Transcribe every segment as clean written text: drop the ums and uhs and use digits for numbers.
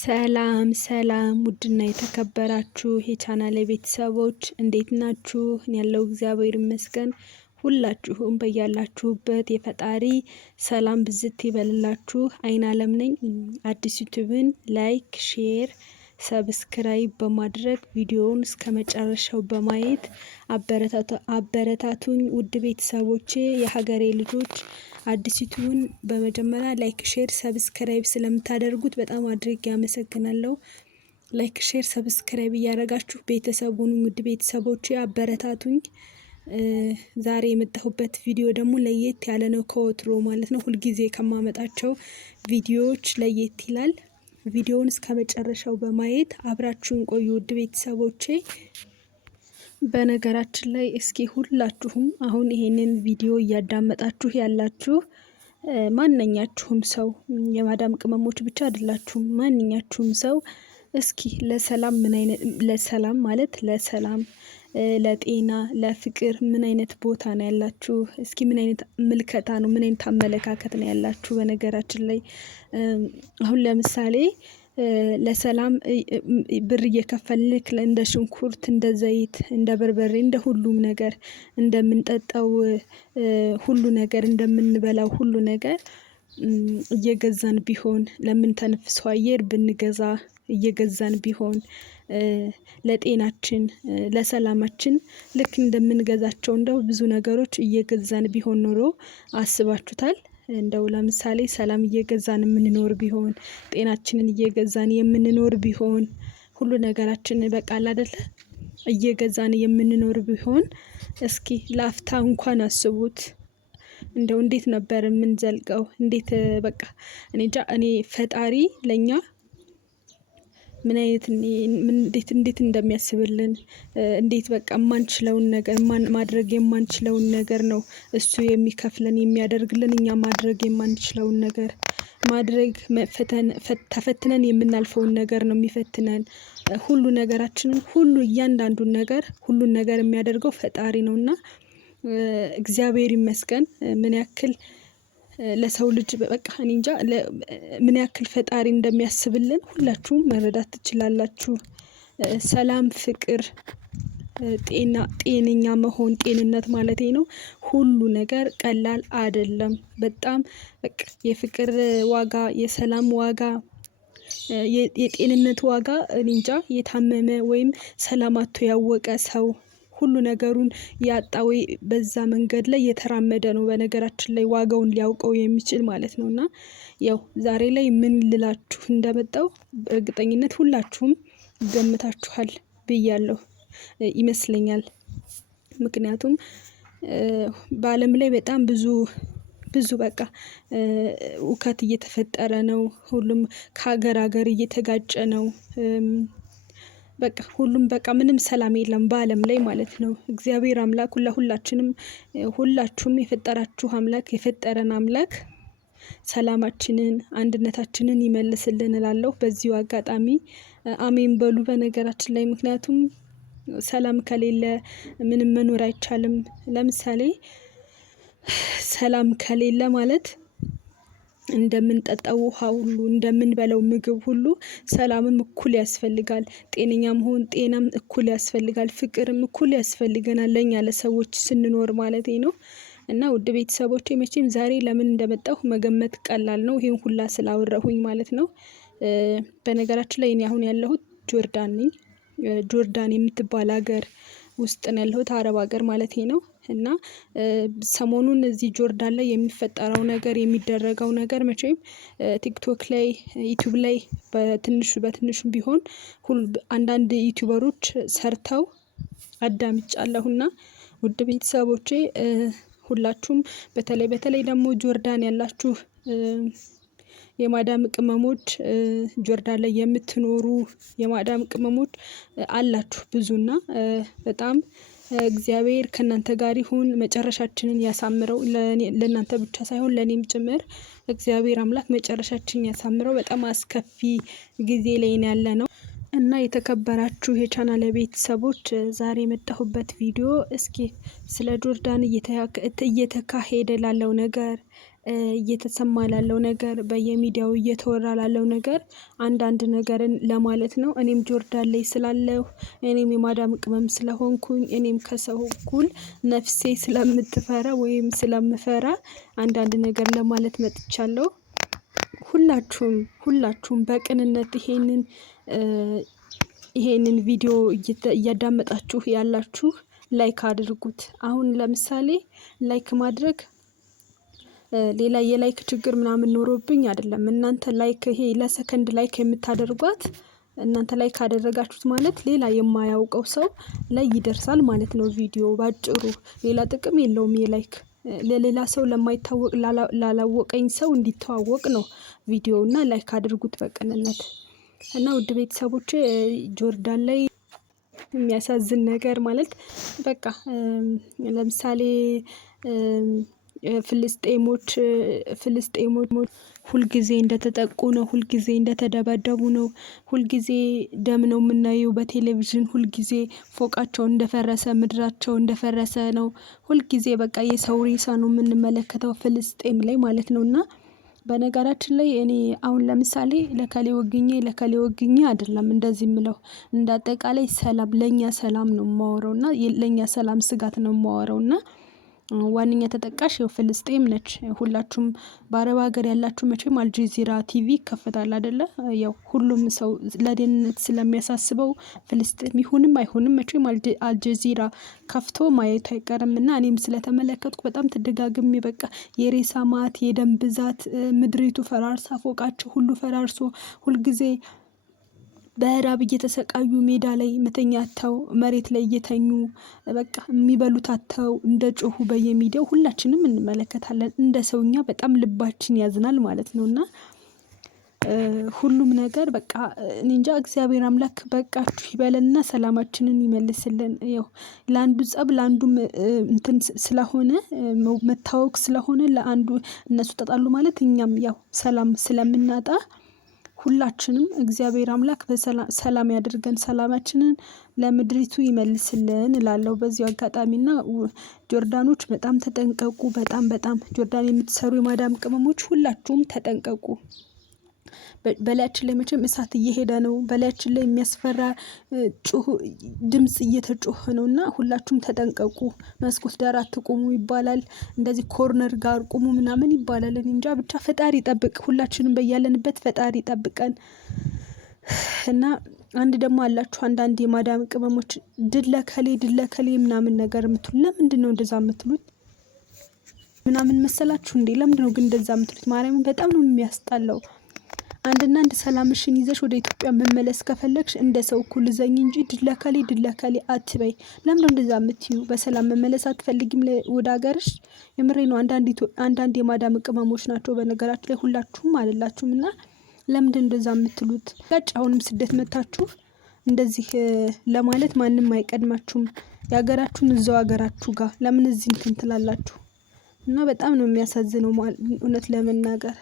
ሰላም ሰላም ውድና የተከበራችሁ የቻናሌ ቤተሰቦች እንዴት ናችሁ? እኔ ያለው እግዚአብሔር ይመስገን። ሁላችሁም በያላችሁበት የፈጣሪ ሰላም ብዝት ይበልላችሁ። አይን አለም ነኝ። አዲስ ዩቲዩብን ላይክ፣ ሼር፣ ሰብስክራይብ በማድረግ ቪዲዮውን እስከ መጨረሻው በማየት አበረታቱኝ። ውድ ቤተሰቦቼ፣ የሀገሬ ልጆች አዲስ ዩቲዩብን በመጀመሪያ ላይክ፣ ሼር፣ ሰብስክራይብ ስለምታደርጉት በጣም አድርጌ አመሰግናለሁ። ላይክ፣ ሼር፣ ሰብስክራይብ እያደረጋችሁ ቤተሰቡን ውድ ቤተሰቦቼ አበረታቱኝ። ዛሬ የመጣሁበት ቪዲዮ ደግሞ ለየት ያለ ነው ከወትሮ ማለት ነው። ሁልጊዜ ከማመጣቸው ቪዲዮዎች ለየት ይላል። ቪዲዮውን እስከ መጨረሻው በማየት አብራችሁን ቆዩ ውድ ቤተሰቦቼ። በነገራችን ላይ እስኪ ሁላችሁም አሁን ይሄንን ቪዲዮ እያዳመጣችሁ ያላችሁ ማንኛችሁም ሰው የማዳም ቅመሞች ብቻ አይደላችሁም። ማንኛችሁም ሰው እስኪ ለሰላም ምን አይነት ለሰላም ማለት ለሰላም ለጤና ለፍቅር ምን አይነት ቦታ ነው ያላችሁ? እስኪ ምን አይነት ምልከታ ነው ምን አይነት አመለካከት ነው ያላችሁ? በነገራችን ላይ አሁን ለምሳሌ ለሰላም ብር እየከፈልክ እንደ ሽንኩርት እንደ ዘይት እንደ በርበሬ እንደ ሁሉም ነገር እንደምንጠጣው ሁሉ ነገር እንደምንበላው ሁሉ ነገር እየገዛን ቢሆን ለምን ተነፍሰው አየር ብንገዛ እየገዛን ቢሆን ለጤናችን ለሰላማችን ልክ እንደምንገዛቸው እንደው ብዙ ነገሮች እየገዛን ቢሆን ኖሮ አስባችሁታል? እንደው ለምሳሌ ሰላም እየገዛን የምንኖር ቢሆን ጤናችንን እየገዛን የምንኖር ቢሆን ሁሉ ነገራችን በቃል አይደለ እየገዛን የምንኖር ቢሆን እስኪ ላፍታ እንኳን አስቡት። እንደው እንዴት ነበር የምንዘልቀው? እንዴት በቃ እኔ ፈጣሪ ለኛ ምን አይነት እንዴት እንደሚያስብልን እንዴት በቃ የማንችለውን ነገር ማድረግ የማንችለውን ነገር ነው እሱ የሚከፍለን የሚያደርግልን። እኛ ማድረግ የማንችለውን ነገር ማድረግ ተፈትነን የምናልፈውን ነገር ነው የሚፈትነን። ሁሉ ነገራችንን ሁሉ እያንዳንዱን ነገር ሁሉን ነገር የሚያደርገው ፈጣሪ ነውና እግዚአብሔር ይመስገን። ምን ያክል ለሰው ልጅ በቃ እኔ እንጃ ምን ያክል ፈጣሪ እንደሚያስብልን ሁላችሁም መረዳት ትችላላችሁ። ሰላም፣ ፍቅር፣ ጤነኛ መሆን ጤንነት ማለቴ ነው። ሁሉ ነገር ቀላል አይደለም። በጣም በቃ የፍቅር ዋጋ፣ የሰላም ዋጋ፣ የጤንነት ዋጋ እኔ እንጃ የታመመ ወይም ሰላም አጥቶ ያወቀ ሰው ሁሉ ነገሩን ያጣ ወይ በዛ መንገድ ላይ የተራመደ ነው በነገራችን ላይ ዋጋውን ሊያውቀው የሚችል ማለት ነውና ያው ዛሬ ላይ ምን ልላችሁ እንደመጣው በእርግጠኝነት ሁላችሁም ገምታችኋል ብያለሁ ይመስለኛል። ምክንያቱም በአለም ላይ በጣም ብዙ በቃ ውከት እየተፈጠረ ነው። ሁሉም ከሀገር እየተጋጨ ነው። በቃ ሁሉም በቃ ምንም ሰላም የለም በአለም ላይ ማለት ነው። እግዚአብሔር አምላክ ሁላችሁም የፈጠራችሁ አምላክ የፈጠረን አምላክ ሰላማችንን አንድነታችንን ይመልስልን እላለሁ። በዚሁ አጋጣሚ አሜን በሉ በነገራችን ላይ ምክንያቱም ሰላም ከሌለ ምንም መኖር አይቻልም። ለምሳሌ ሰላም ከሌለ ማለት እንደምንጠጣው ውሃ ሁሉ እንደምንበላው ምግብ ሁሉ ሰላምም እኩል ያስፈልጋል። ጤነኛ መሆን ጤናም እኩል ያስፈልጋል። ፍቅርም እኩል ያስፈልገናል ለኛ ለሰዎች ስንኖር ማለቴ ነው። እና ውድ ቤተሰቦቼ መቼም ዛሬ ለምን እንደመጣሁ መገመት ቀላል ነው። ይሄን ሁላ ስላወራሁኝ ማለት ነው። በነገራችን ላይ እኔ አሁን ያለሁት ጆርዳን ነኝ። ጆርዳን የምትባል ሀገር ውስጥ ነው ያለሁት፣ አረብ ሀገር ማለቴ ነው። እና ሰሞኑን እዚህ ጆርዳን ላይ የሚፈጠረው ነገር የሚደረገው ነገር መቼም ቲክቶክ ላይ ዩቲዩብ ላይ በትንሹ ቢሆን አንዳንድ ዩቲዩበሮች ሰርተው አዳምጫለሁና ውድ ቤተሰቦቼ ሁላችሁም በተለይ ደግሞ ጆርዳን ያላችሁ የማዳም ቅመሞች ጆርዳን ላይ የምትኖሩ የማዳም ቅመሞች አላችሁ ብዙና በጣም እግዚአብሔር ከእናንተ ጋር ይሁን። መጨረሻችንን ያሳምረው። ለእናንተ ብቻ ሳይሆን ለእኔም ጭምር እግዚአብሔር አምላክ መጨረሻችንን ያሳምረው። በጣም አስከፊ ጊዜ ላይ ያለነው እና የተከበራችሁ የቻናል ቤተሰቦች ዛሬ የመጣሁበት ቪዲዮ እስኪ ስለ ጆርዳን እየተካሄደ ላለው ነገር እየተሰማ ላለው ነገር በየሚዲያው እየተወራ ላለው ነገር አንዳንድ ነገርን ለማለት ነው። እኔም ጆርዳን ላይ ስላለሁ እኔም የማዳም ቅመም ስለሆንኩኝ እኔም ከሰው እኩል ነፍሴ ስለምትፈራ ወይም ስለምፈራ አንዳንድ ነገር ለማለት መጥቻለሁ። ሁላችሁም በቅንነት ይሄንን ቪዲዮ እያዳመጣችሁ ያላችሁ ላይክ አድርጉት። አሁን ለምሳሌ ላይክ ማድረግ ሌላ የላይክ ችግር ምናምን ኖሮብኝ አይደለም። እናንተ ላይክ ይሄ ለሰከንድ ላይክ የምታደርጓት እናንተ ላይክ ካደረጋችሁት ማለት ሌላ የማያውቀው ሰው ላይ ይደርሳል ማለት ነው። ቪዲዮ ባጭሩ ሌላ ጥቅም የለውም። የላይክ ለሌላ ሰው ለማይታወቅ ላላወቀኝ ሰው እንዲተዋወቅ ነው ቪዲዮ እና ላይክ አድርጉት በቅንነት። እና ውድ ቤተሰቦቼ ጆርዳን ላይ የሚያሳዝን ነገር ማለት በቃ ለምሳሌ ፍልስጤሞች ሁልጊዜ እንደተጠቁ ነው፣ ሁልጊዜ እንደተደበደቡ ነው፣ ሁልጊዜ ደም ነው የምናየው በቴሌቪዥን፣ ሁልጊዜ ፎቃቸው እንደፈረሰ ምድራቸው እንደፈረሰ ነው። ሁልጊዜ በቃ የሰው ሬሳ ነው የምንመለከተው ፍልስጤም ላይ ማለት ነውና በነገራችን ላይ እኔ አሁን ለምሳሌ ለከሌ ወግኜ አይደለም እንደዚህ የምለው። እንደ አጠቃላይ ሰላም ለኛ ሰላም ነው የማወራውና ለኛ ሰላም ስጋት ነው የማወራውና ዋነኛ ተጠቃሽ ፍልስጤም ነች። ሁላችሁም በአረብ ሀገር ያላችሁ መቼም አልጀዚራ ቲቪ ይከፈታል አይደለ? ያው ሁሉም ሰው ለደህንነት ስለሚያሳስበው ፍልስጤም ይሁንም አይሁንም መቼም አልጀዚራ ከፍቶ ማየት አይቀርምና እኔም ስለተመለከትኩ በጣም ተደጋግሜ በቃ የሬሳ ማት፣ የደም ብዛት፣ ምድሪቱ ፈራርሳ ፎቃቸው ሁሉ ፈራርሶ ሁልጊዜ በራብ እየተሰቃዩ ሜዳ ላይ መተኛተው መሬት ላይ እየተኙ በቃ የሚበሉት አጥተው እንደ ጮሁ በየሚዲያው ሁላችንም እንመለከታለን። እንደ ሰውኛ በጣም ልባችን ያዝናል ማለት ነውና ሁሉም ነገር በቃ እንጃ እግዚአብሔር አምላክ በቃችሁ ይበለና ሰላማችንን ይመልስልን። ያው ለአንዱ ጸብ ለአንዱም እንትን ስለሆነ መታወቅ ስለሆነ ለአንዱ እነሱ ተጣሉ ማለት እኛም ያው ሰላም ስለምናጣ ሁላችንም እግዚአብሔር አምላክ በሰላም ያድርገን፣ ሰላማችንን ለምድሪቱ ይመልስልን እላለሁ በዚሁ አጋጣሚና ጆርዳኖች በጣም ተጠንቀቁ። በጣም ጆርዳን የምትሰሩ የማዳም ቅመሞች ሁላችሁም ተጠንቀቁ። በላያችን ላይ መቼም እሳት እየሄደ ነው። በላያችን ላይ የሚያስፈራ ድምጽ እየተጮኸ ነውና ሁላችሁም ተጠንቀቁ። መስኮት ዳር አትቁሙ ይባላል። እንደዚህ ኮርነር ጋር ቁሙ ምናምን ይባላል። እኔ እንጃ ብቻ ፈጣሪ ይጠብቅ። ሁላችንም በያለንበት ፈጣሪ ይጠብቀን። እና አንድ ደግሞ አላችሁ አንዳንድ የማዳም ቅመሞች ድለከሌ ምናምን ነገር የምትሉ ለምንድን ነው እንደዛ የምትሉት? ምናምን መሰላችሁ እንዴ? ለምንድን ነው ግን እንደዛ የምትሉት? ማርያምን በጣም ነው የሚያስጣለው። አንድ ሰላምሽን ይዘሽ ወደ ኢትዮጵያ መመለስ ከፈለግሽ እንደ ሰው እኩል ዘኝ እንጂ ድለከሌ አትበይ። ለምን እንደዛ የምትዩ? በሰላም መመለስ አትፈልጊም ወደ ሀገርሽ? የምሬ ነው። አንዳንድ የማዳም ቅመሞች ናቸው በነገራችሁ ላይ ሁላችሁም አይደላችሁም። እና ለምንድን እንደዛ የምትሉት? አሁንም ስደት መታችሁ እንደዚህ ለማለት ማንም አይቀድማችሁም። የሀገራችሁን እዛው ሀገራችሁ ጋር ለምን እዚህ እንትን ትላላችሁ? እና በጣም ነው የሚያሳዝነው እውነት ለመናገር።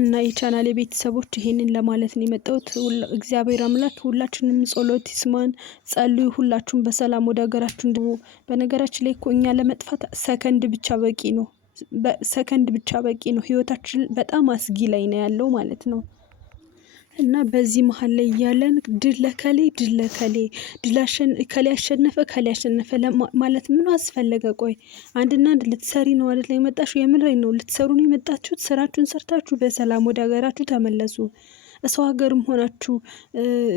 እና የቻናሌ ቤተሰቦች ይሄንን ለማለት ነው የመጣሁት። እግዚአብሔር አምላክ ሁላችንም ጸሎት ይስማን። ጸልዩ። ሁላችሁም በሰላም ወደ ሀገራችሁ እንድትገቡ። በነገራችን ላይ እኮ እኛ ለመጥፋት ሰከንድ ብቻ በቂ ነው። ህይወታችን በጣም አስጊ ላይ ነው ያለው ማለት ነው። እና በዚህ መሀል ላይ እያለን ድለከሌ ከሌ አሸነፈ ማለት ምን አስፈለገ? ቆይ አንድ ልትሰሪ ነው አይደል የመጣችሁ? የምንረኝ ነው ልትሰሩ ነው የመጣችሁት። ስራችሁን ሰርታችሁ በሰላም ወደ ሀገራችሁ ተመለሱ። ሰው ሀገርም ሆናችሁ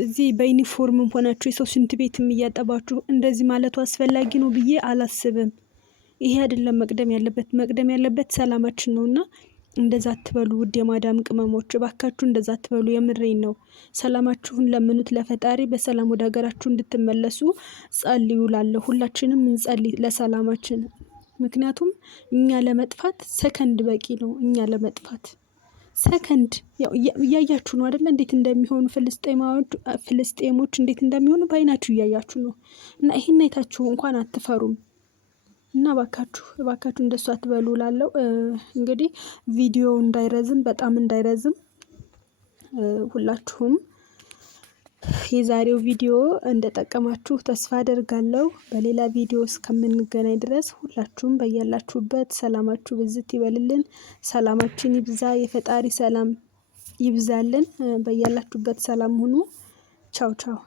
እዚህ በዩኒፎርምም ሆናችሁ የሰው ሽንት ቤትም እያጠባችሁ እንደዚህ ማለቱ አስፈላጊ ነው ብዬ አላስብም። ይሄ አይደለም መቅደም ያለበት ሰላማችን ነውና እንደዛ አትበሉ። ውድ የማዳም ቅመሞች እባካችሁ እንደዛ አትበሉ። የምሬን ነው። ሰላማችሁን ለምኑት ለፈጣሪ። በሰላም ወደ ሀገራችሁ እንድትመለሱ ጸልዩ እላለሁ። ሁላችንም እንጸልይ ለሰላማችን። ምክንያቱም እኛ ለመጥፋት ሰከንድ በቂ ነው። እኛ ለመጥፋት ሰከንድ እያያችሁ ነው አይደለ? እንዴት እንደሚሆኑ ፍልስጤሞች እንዴት እንደሚሆኑ በአይናችሁ እያያችሁ ነው። እና ይሄን አይታችሁ እንኳን አትፈሩም። እና እባካችሁ እንደሱ አትበሉ እላለሁ። እንግዲህ ቪዲዮ በጣም እንዳይረዝም ሁላችሁም የዛሬው ቪዲዮ እንደጠቀማችሁ ተስፋ አደርጋለሁ። በሌላ ቪዲዮ እስከምንገናኝ ድረስ ሁላችሁም በያላችሁበት ሰላማችሁ ብዝት ይበልልን። ሰላማችን ይብዛ። የፈጣሪ ሰላም ይብዛልን። በያላችሁበት ሰላም ሁኑ። ቻው ቻው